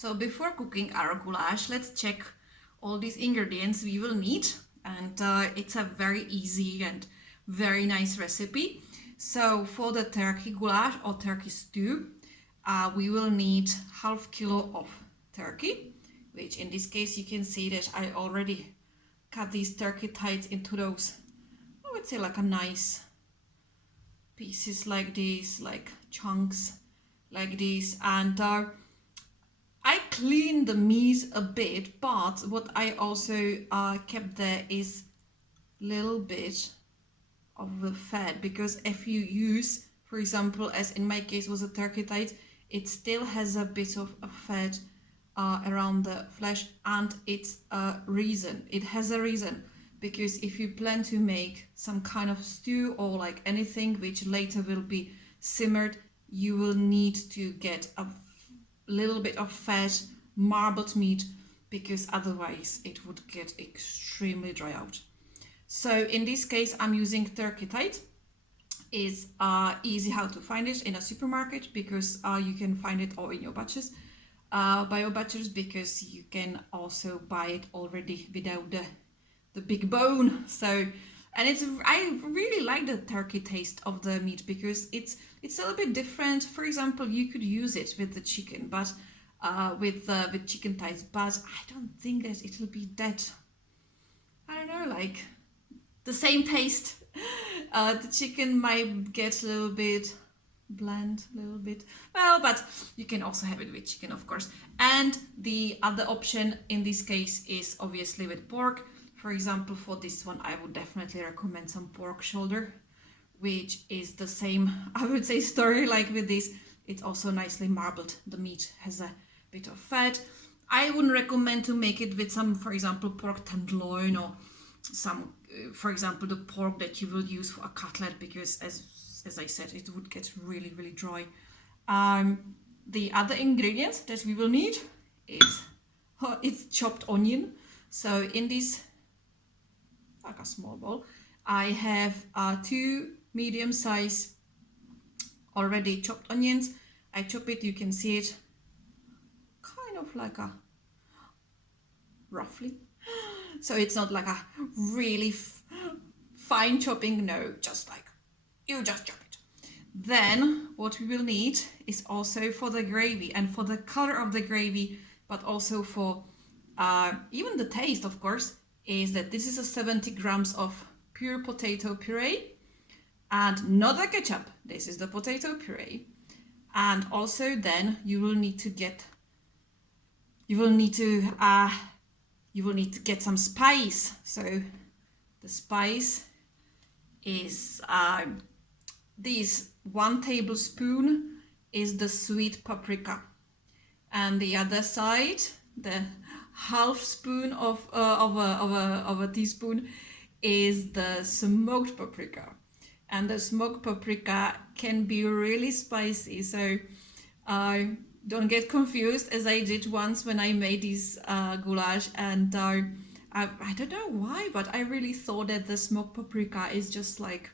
So before cooking our goulash, let's check all these ingredients we will need. And it's a very easy and very nice recipe. So for the turkey goulash or turkey stew, we will need half kilo of turkey, which in this case you can see that I already cut these turkey thighs into those, I would say like a nice pieces like this, like chunks like this. And I cleaned the meat a bit, but what I also kept there is a little bit of the fat, because if you use, for example, as in my case was a turkey thigh, it still has a bit of a fat around the flesh, and it's a reason. It has a reason, because if you plan to make some kind of stew or like anything which later will be simmered, you will need to get a little bit of fat marbled meat, because otherwise it would get extremely dry out. So in this case I'm using turkey thigh. It's easy how to find it in a supermarket, because you can find it all in your batches, bio batches, because you can also buy it already without the big bone. So, and I really like the turkey taste of the meat, because it's a little bit different. For example, you could use it with the chicken, but with chicken thighs, but I don't think that it'll be that, I don't know, like the same taste. The chicken might get a little bit bland, a little bit, well, but you can also have it with chicken, of course. And the other option in this case is obviously with pork. For example, for this one I would definitely recommend some pork shoulder, which is the same, I would say, story like with this. It's also nicely marbled. The meat has a bit of fat. I wouldn't recommend to make it with some, for example, pork tenderloin, or some, for example, the pork that you will use for a cutlet, because as I said, it would get really, really dry. The other ingredients that we will need is it's chopped onion. So in this, like a small bowl, I have 2 medium size already chopped onions. I chop it, you can see it kind of like a roughly, so it's not like a really fine chopping, no, just like you just chop it. Then what we will need is also for the gravy and for the color of the gravy, but also for even the taste, of course, is that this is a 70 grams of pure potato puree, and not the ketchup, this is the potato puree. And also then you will need to get some spice. So the spice is this 1 tablespoon is the sweet paprika, and the other side, the half spoon of a teaspoon, is the smoked paprika. And the smoked paprika can be really spicy, so don't get confused, as I did once when I made this goulash, and I don't know why, but I really thought that the smoked paprika is just like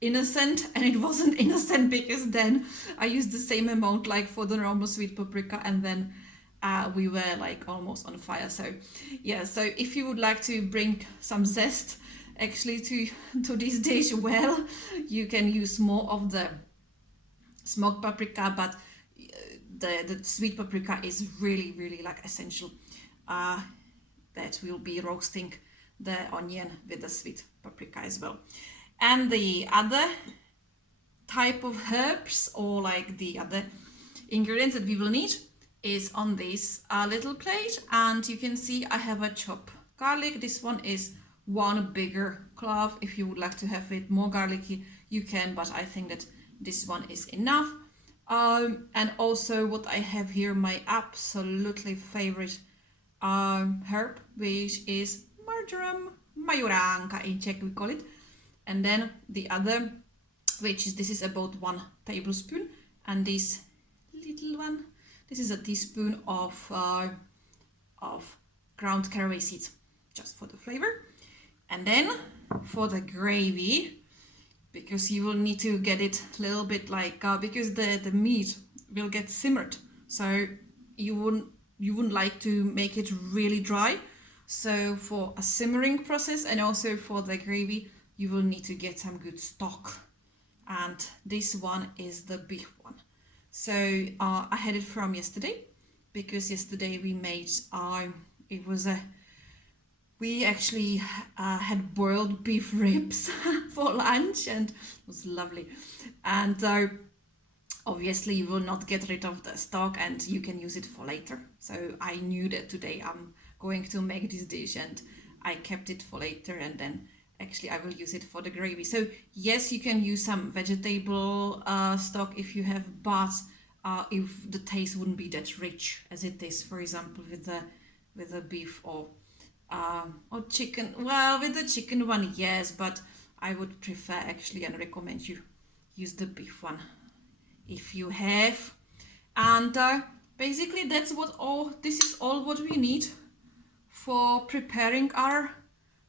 innocent, and it wasn't innocent, because then I used the same amount like for the normal sweet paprika, and then we were like almost on fire. So yeah, so if you would like to bring some zest actually to this dish, well, you can use more of the smoked paprika, but the sweet paprika is really, really like essential. That will be roasting the onion with the sweet paprika as well. And the other type of herbs, or like the other ingredients that we will need, is on this little plate. And you can see I have a chopped garlic. This one is 1 bigger clove. If you would like to have it more garlicky, you can, but I think that this one is enough. And also what I have here, my absolutely favorite herb, which is marjoram, majoranka in Czech we call it. And then the other, which is, this is about 1 tablespoon, and this little one, this is a teaspoon of ground caraway seeds, just for the flavor. And then for the gravy, because you will need to get it a little bit like, because the meat will get simmered, so you wouldn't you wouldn't like to make it really dry. So for a simmering process and also for the gravy, you will need to get some good stock. And this one is the beef one. So I had it from yesterday, because yesterday we made, we actually had boiled beef ribs for lunch, and it was lovely. And obviously you will not get rid of the stock and you can use it for later. So I knew that today I'm going to make this dish, and I kept it for later, and then actually I will use it for the gravy. So yes, you can use some vegetable stock if you have, but if the taste wouldn't be that rich as it is, for example, with the beef or chicken. Well, with the chicken one, yes, but I would prefer actually and recommend you use the beef one if you have. And basically this is all what we need for preparing our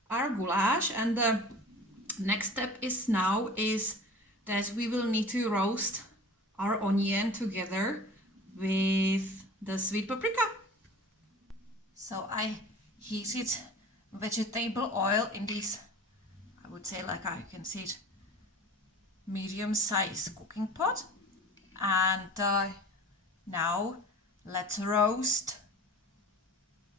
goulash. And the next step is that we will need to roast our onion together with the sweet paprika. So I heated vegetable oil in this, I would say, like you can see it, medium-sized cooking pot. And now let's roast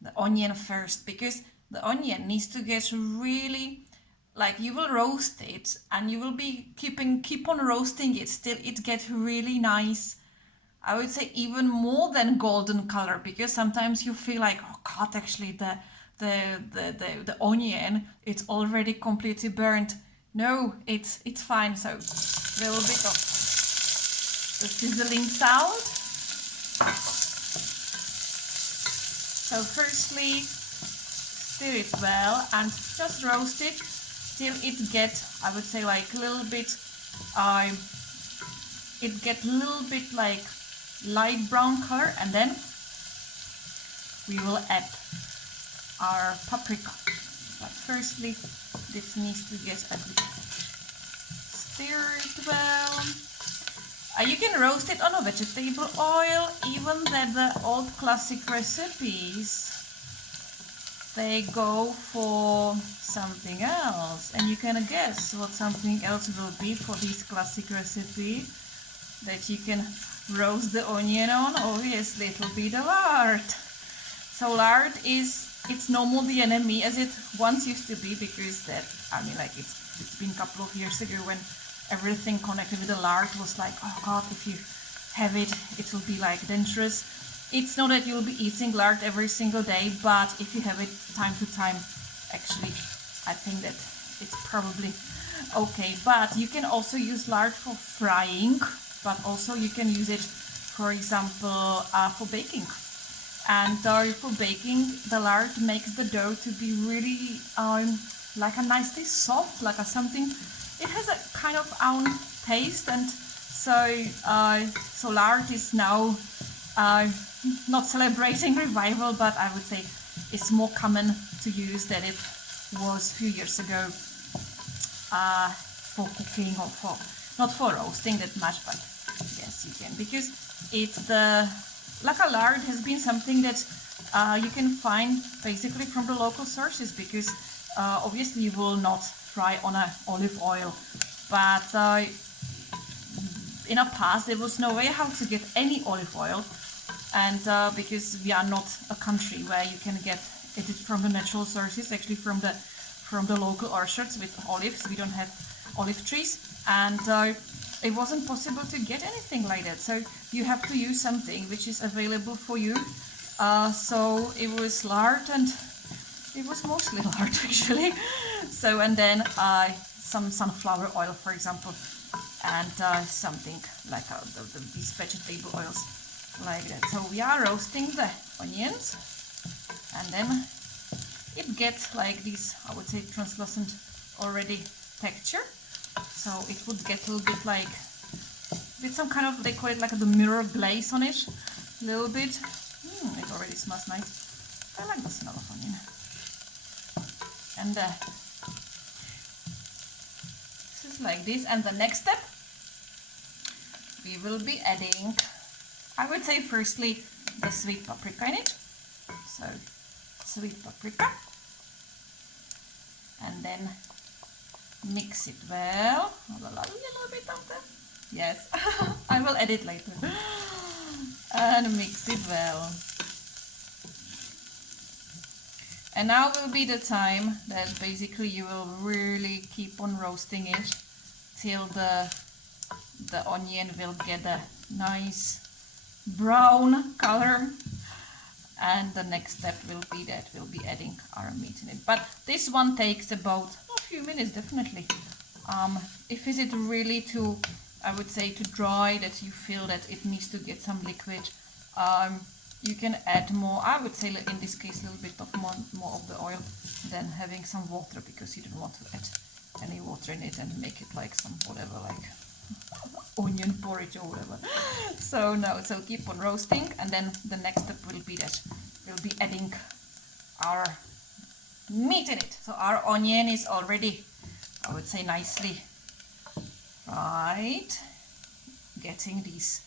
the onion first, because the onion needs to get really, like, you will roast it and you will be keep on roasting it till it gets really nice. I would say even more than golden color, because sometimes you feel like, oh God, actually the onion, it's already completely burnt. No, it's fine. So a little bit of the sizzling sound. So firstly, stir it well and just roast it till it gets, I would say, like a little bit, it get a little bit like light brown color, and then we will add our paprika. But firstly, this needs to get a bit stirred well. You can roast it on a vegetable oil, even that the old classic recipes, they go for something else. And you can guess what something else will be for this classic recipe that you can roast the onion on. Obviously it will be the lard. So lard it's no more the enemy as it once used to be, because that, I mean, like, it's been a couple of years ago when everything connected with the lard was like, oh God, if you have it, it will be like dangerous. It's not that you'll be eating lard every single day, but if you have it time to time, actually, I think that it's probably okay. But you can also use lard for frying, but also you can use it, for example, for baking. And for baking, the lard makes the dough to be really like a nicely soft, like a something. It has a kind of own taste, and so lard is now not celebrating revival, but I would say it's more common to use than it was a few years ago for cooking, or for not for roasting that much, but yes, you can, because it's like a lard has been something that you can find basically from the local sources, because obviously you will not fry on a olive oil, but in the past there was no way how to get any olive oil, and because we are not a country where you can get it from the natural sources, actually from the local orchards with olives. We don't have olive trees, and it wasn't possible to get anything like that, so you have to use something which is available for you. So it was lard, and it was mostly lard actually. So, and then some sunflower oil, for example, and something like these vegetable oils like that. So we are roasting the onions, and then it gets like this, I would say, translucent already texture. So it would get a little bit like, with some kind of, they call it like the mirror glaze on it, a little bit. It already smells nice. I like the smell of onion. And this is like this. And the next step, we will be adding, I would say, firstly the sweet paprika in it. So sweet paprika, and then mix it well. A little bit of that. Yes, I will edit later. And mix it well. And now will be the time that basically you will really keep on roasting it till the onion will get a nice brown color. And the next step will be that we'll be adding our meat in it. But this one takes about a few minutes, definitely. If is it really too, I would say, too dry, that you feel that it needs to get some liquid, you can add more. I would say in this case a little bit of more of the oil than having some water, because you don't want to add any water in it and make it like some whatever, like onion porridge or whatever. So no, so keep on roasting, and then the next step will be that we'll be adding our meat in it. So our onion is already, I would say, nicely fried, getting these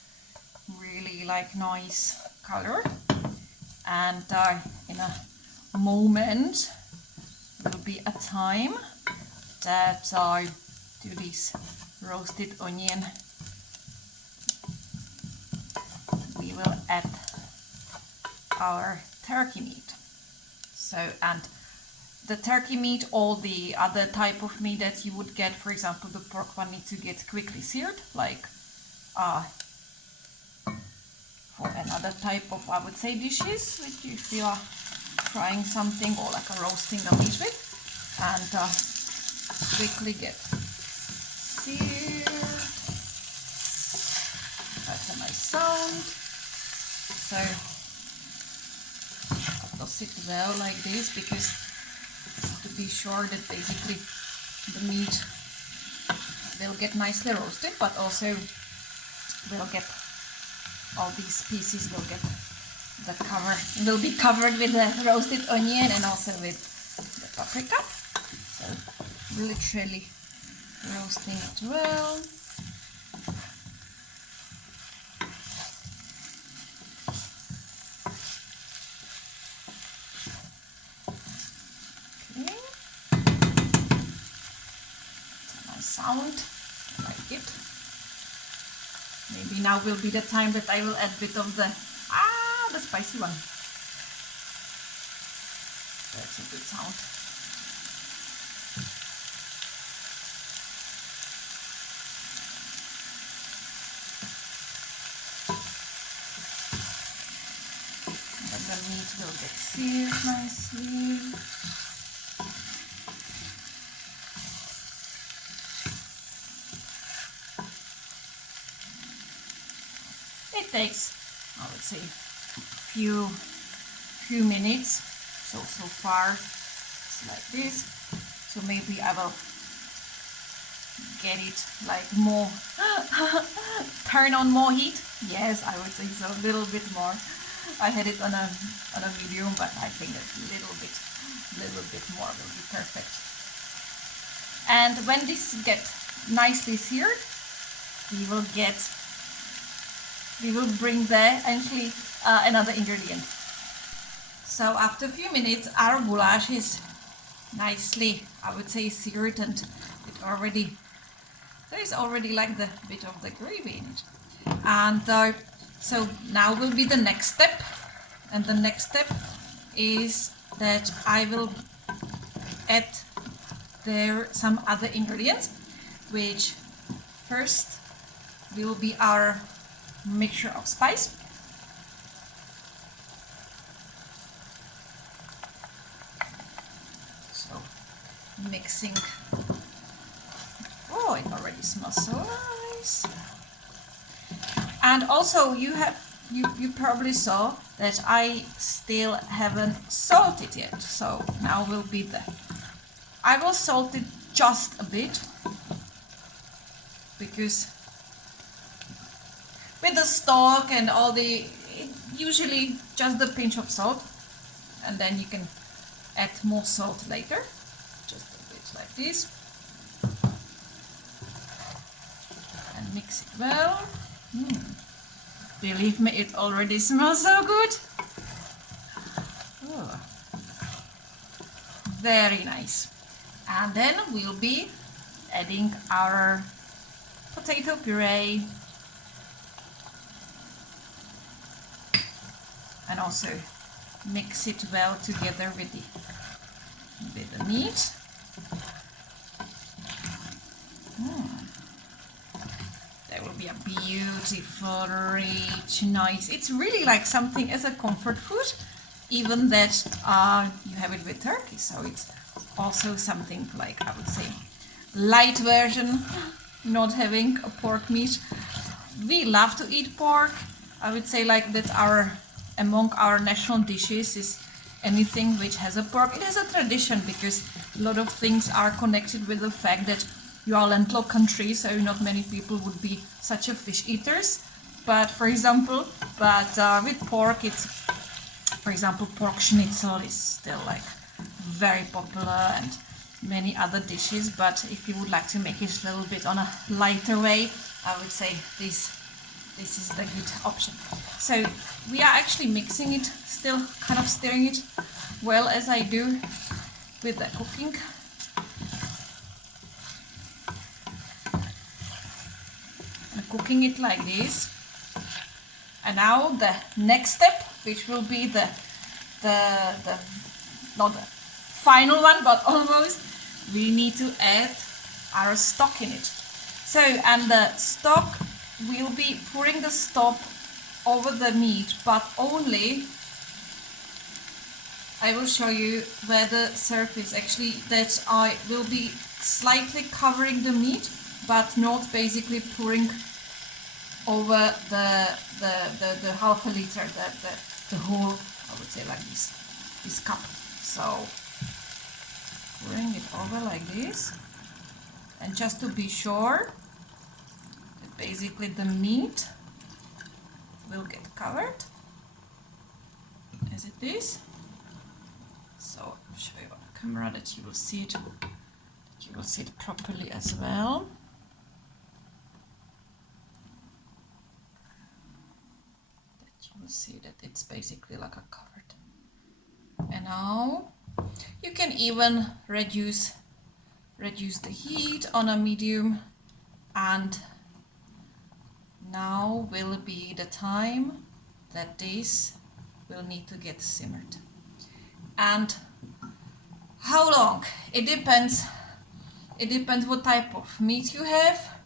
really like nice color, and in a moment will be a time that to this roasted onion we will add our turkey meat. So, and the turkey meat, all the other type of meat that you would get, for example the pork one, needs to get quickly seared, like for another type of, I would say, dishes, which if you are frying something or like a roasting the meat with, and quickly get seared. That's a nice sound. So toss it well like this, because to be sure that basically the meat will get nicely roasted, but also will get all these pieces will get the cover, will be covered with the roasted onion and also with the paprika. So literally roasting it well. Okay. It's a nice sound. I like it. Maybe now will be the time that I will add a bit of the spicy one. That's a good sound. But the meat will get seared nicely. It takes, I would say, few minutes. So far it's like this. So maybe I will get it like more turn on more heat. Yes, I would say so, a little bit more. I had it on a medium, but I think that a little bit more will be perfect. And when this gets nicely seared, we will bring there actually another ingredient. So after a few minutes, our goulash is nicely, I would say, seared, and there is already like the bit of the gravy in it. And so now will be the next step, and the next step is that I will add there some other ingredients, which first will be our mixture of spice. So mixing. Oh, it already smells so nice. And also you probably saw that I still haven't salted yet. So now will be I will salt it just a bit, because with the stock and all usually just a pinch of salt, and then you can add more salt later, just a bit like this, and mix it well. Believe me, it already smells so good. Very nice. And then we'll be adding our potato puree and also mix it well together with the meat. There will be a beautiful, rich, nice. It's really like something as a comfort food, even that you have it with turkey. So it's also something like, I would say, light version, not having a pork meat. We love to eat pork. I would say like that among our national dishes is anything which has a pork. It is a tradition because a lot of things are connected with the fact that you are a landlocked country, so not many people would be such a fish eaters. But for example, with pork, it's, for example, pork schnitzel is still like very popular and many other dishes. But if you would like to make it a little bit on a lighter way, I would say this is the good option. So we are actually mixing it, still kind of stirring it well as I do with the cooking. Cooking it like this. And now the next step, which will be the not the final one, but almost, we need to add our stock in it. So, and the stock, we'll be pouring the stock over the meat, but only, I will show you where the surface actually, that I will be slightly covering the meat, but not basically pouring over the half a liter, the whole, I would say like this cup. So pouring it over like this, and just to be sure that basically the meat will get covered as it is. So I'll show you on the camera that you will see it properly as well. See that it's basically like a covered. And now you can even reduce the heat on a medium, and now will be the time that this will need to get simmered. And how long? It depends what type of meat you have.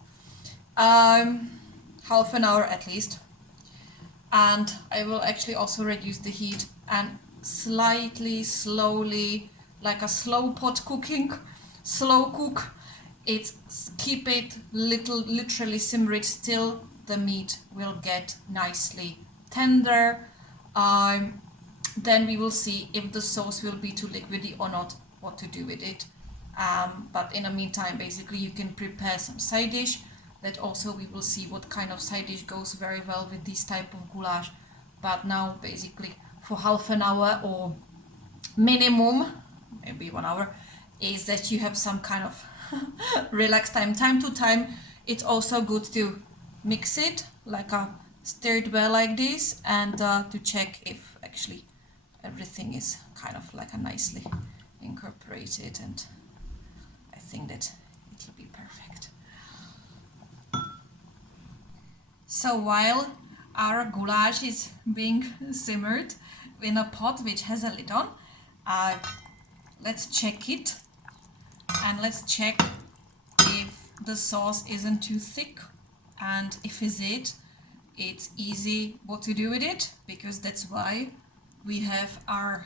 Half an hour at least. And I will actually also reduce the heat and slightly, slowly, like a slow pot cooking, slow cook. Keep it literally simmer it till the meat will get nicely tender. Then we will see if the sauce will be too liquidy or not, what to do with it. But in the meantime, basically you can prepare some side dish. That also we will see what kind of side dish goes very well with this type of goulash. But now basically for half an hour or minimum, maybe 1 hour, is that you have some kind of relaxed time. Time to time, it's also good to mix it, like stir it well like this, and to check if actually everything is kind of like a nicely incorporated, and I think that it will be perfect. So while our goulash is being simmered in a pot which has a lid on, let's check it, and let's check if the sauce isn't too thick, and if it's easy what to do with it, because that's why we have our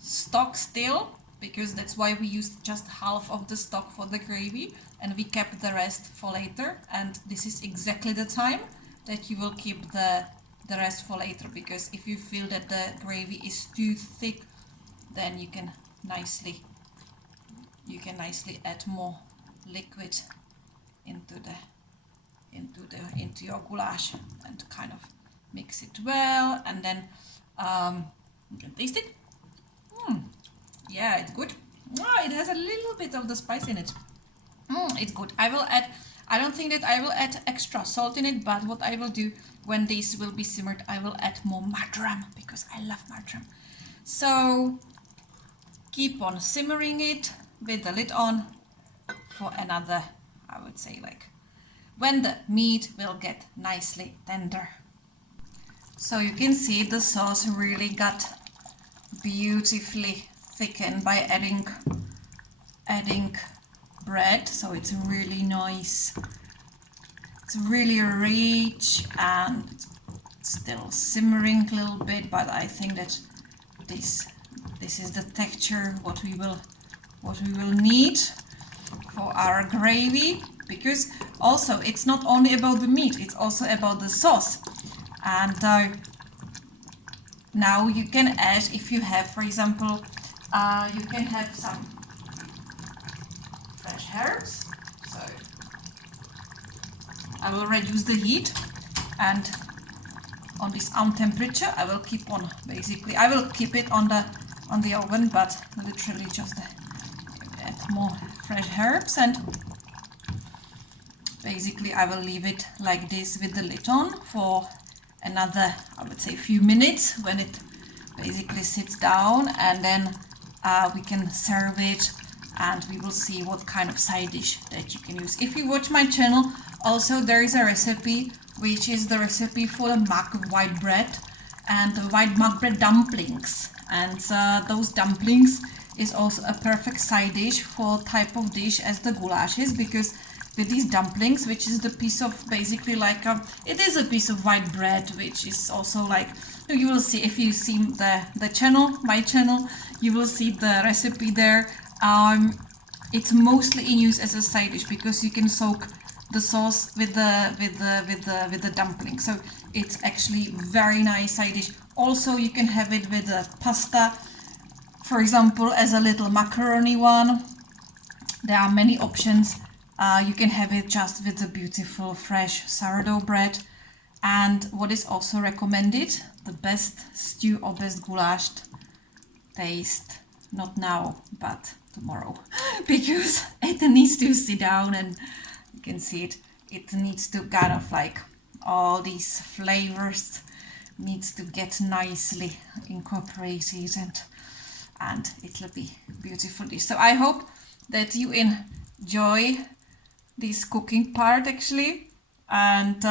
stock still, because that's why we used just half of the stock for the gravy and we kept the rest for later. And this is exactly the time that you will keep the rest for later, because if you feel that the gravy is too thick, then you can nicely add more liquid into your goulash and kind of mix it well, and then you can taste it. Yeah, it's good. It has a little bit of the spice in it. It's good. I don't think that I will add extra salt in it, but what I will do when this will be simmered, I will add more marjoram, because I love marjoram. So keep on simmering it with the lid on for another, I would say, like when the meat will get nicely tender. So you can see the sauce really got beautifully thickened by adding bread, so it's really nice. It's really rich and still simmering a little bit, but I think that this is the texture what we will need for our gravy, because also it's not only about the meat, it's also about the sauce. And now you can add, if you have, for example, you can have some fresh herbs. So I will reduce the heat, and on this temperature I will keep on, basically I will keep it on the oven, but literally just add more fresh herbs, and basically I will leave it like this with the lid on for another, I would say, few minutes when it basically sits down, and then we can serve it and we will see what kind of side dish that you can use. If you watch my channel, also there is a recipe which is the recipe for the mug white bread and the white mug bread dumplings, and those dumplings is also a perfect side dish for type of dish as the goulash is, because with these dumplings, which is the piece of basically like it is a piece of white bread, which is also like, you will see if you see the channel, my channel, you will see the recipe there. It's mostly in use as a side dish because you can soak the sauce with the dumpling, so it's actually very nice side dish. Also you can have it with the pasta, for example, as a little macaroni one. There are many options. You can have it just with the beautiful fresh sourdough bread. And what is also recommended, the best stew or best goulash taste, not now but tomorrow, because it needs to sit down, and you can see it needs to kind of like all these flavors needs to get nicely incorporated, and it will be beautiful dish. So I hope that you enjoy this cooking part actually, and